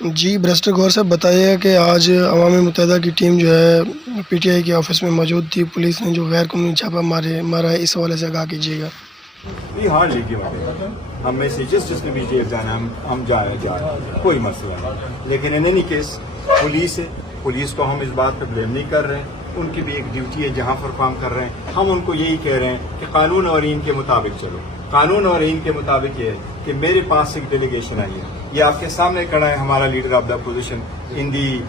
جی برسٹر غور صاحب بتائیے کہ آج عوام متحدہ کی ٹیم جو ہے پی ٹی آئی کے آفس میں موجود تھی، پولیس نے جو غیر قانونی چھاپہ مارا ہے، اس حوالے سے آگاہ کیجیے گا۔ ہاں لیکن ہم میں سے جس نے بھی جیل جانا ہم جائیں کوئی مسئلہ نہیں، لیکن ان اینی کیس پولیس ہے، پولیس کو ہم اس بات پہ بلیم نہیں کر رہے ہیں، ان کی بھی ایک ڈیوٹی ہے جہاں پر کام کر رہے ہیں، ہم ان کو یہی کہہ رہے ہیں کہ قانون اور آئین کے مطابق چلو۔ قانون اور آئین کے مطابق یہ ہے کہ میرے پاس ایک ڈیلیگیشن آئی ہے، یہ آپ کے سامنے کھڑا ہے ہمارا leader of the opposition in the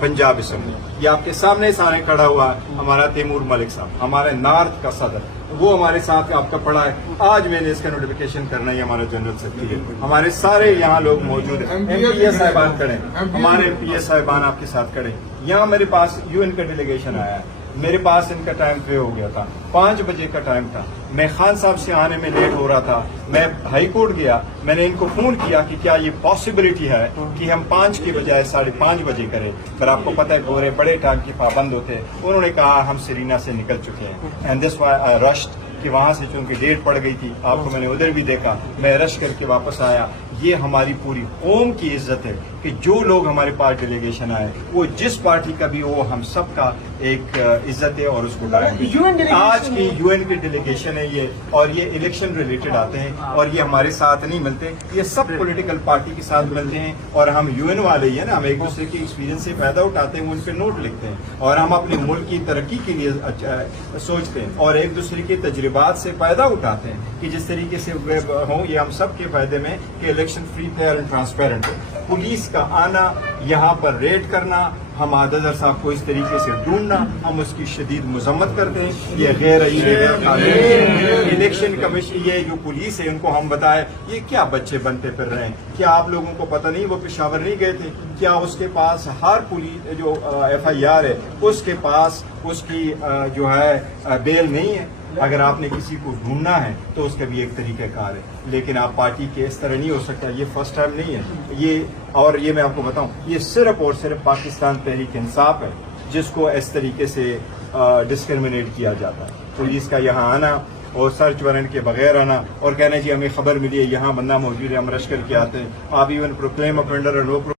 Punjab assembly, یہ آپ کے سامنے سارے کھڑا ہوا ہمارا تیمور ملک صاحب، ہمارے نارتھ کا صدر، وہ ہمارے ساتھ آپ کا پڑا ہے۔ آج میں نے اس کا نوٹیفیکیشن کرنا ہے، ہمارا جنرل سیکرٹری ہے، ہمارے سارے یہاں لوگ موجود ہیں، ایم پی اے صاحبان کھڑے ہیں، ہمارے ایم پی اے صاحبان آپ کے ساتھ کھڑے ہیں۔ یہاں میرے پاس یو این کا ڈیلیگیشن آیا ہے، میرے پاس ان کا ٹائم پے ہو گیا تھا، 5 بجے کا ٹائم تھا، میں خان صاحب سے آنے میں لیٹ ہو رہا تھا، میں ہائی کورٹ گیا، میں نے ان کو فون کیا کہ کیا یہ پاسبلٹی ہے کہ ہم 5 کی بجائے 5:30 بجے کریں، پر آپ کو پتہ ہے گورے بڑے ٹائم کی پابند ہوتے ہیں، انہوں نے کہا ہم سرینا سے نکل چکے ہیں، اینڈ دس وائی آئی رشڈ کہ وہاں سے چونکہ ڈیٹ پڑ گئی تھی، آپ کو میں نے ادھر بھی دیکھا، میں رش کر کے واپس آیا۔ یہ ہماری پوری قوم کی عزت ہے کہ جو لوگ ہمارے پاس ڈیلیگیشن آئے، وہ جس پارٹی کا بھی وہ ہم سب کا ایک عزت ہے اور اس کو آج کی یو این کی ڈیلیگیشن ہے یہ، اور یہ الیکشن ریلیٹڈ آتے ہیں اور یہ ہمارے ساتھ نہیں ملتے، یہ سب پولیٹیکل پارٹی کے ساتھ ملتے ہیں، اور ہم یو این والے ہی ہیں نا، ہم ایک دوسرے کے ایکسپیرینس سے فائدہ اٹھاتے ہیں، ان پہ نوٹ لکھتے ہیں، اور ہم اپنے ملک کی ترقی کے لیے سوچتے ہیں اور ایک دوسرے کے تجربات سے فائدہ اٹھاتے ہیں کہ جس طریقے سے ہوں یہ ہم سب کے فائدے میں کہ election free, fair and transparent ہے۔ پولیس کا آنا، یہاں پر ریڈ کرنا، ہم عادل صاحب کو اس طریقے سے ڈھونڈنا، ہم اس کی شدید مذمت کرتے ہیں، یہ غیر الیکشن کمیشن، یہ جو پولیس ہے ان کو ہم بتائیں یہ کیا بچے بنتے پھر رہے ہیں، کیا آپ لوگوں کو پتہ نہیں وہ پشاور نہیں گئے تھے، کیا اس کے پاس ہر پولیس جو ایف آئی آر ہے اس کے پاس اس کی جو ہے بیل نہیں ہے؟ اگر آپ نے کسی کو ڈھونڈنا ہے تو اس کا بھی ایک طریقہ کار ہے، لیکن آپ پارٹی کے اس طرح نہیں ہو سکتا، یہ فرسٹ ٹائم نہیں ہے یہ، اور یہ میں آپ کو بتاؤں یہ صرف اور صرف پاکستان تحریک انصاف ہے جس کو اس طریقے سے ڈسکرمنیٹ کیا جاتا ہے۔ پولیس کا یہاں آنا اور سرچ وارنٹ کے بغیر آنا اور کہنا جی ہمیں خبر ملی ہے یہاں بندہ موجود ہے ہم رش کر کے آتے ہیں، آپ ایون پروکلیم افینڈر اور نو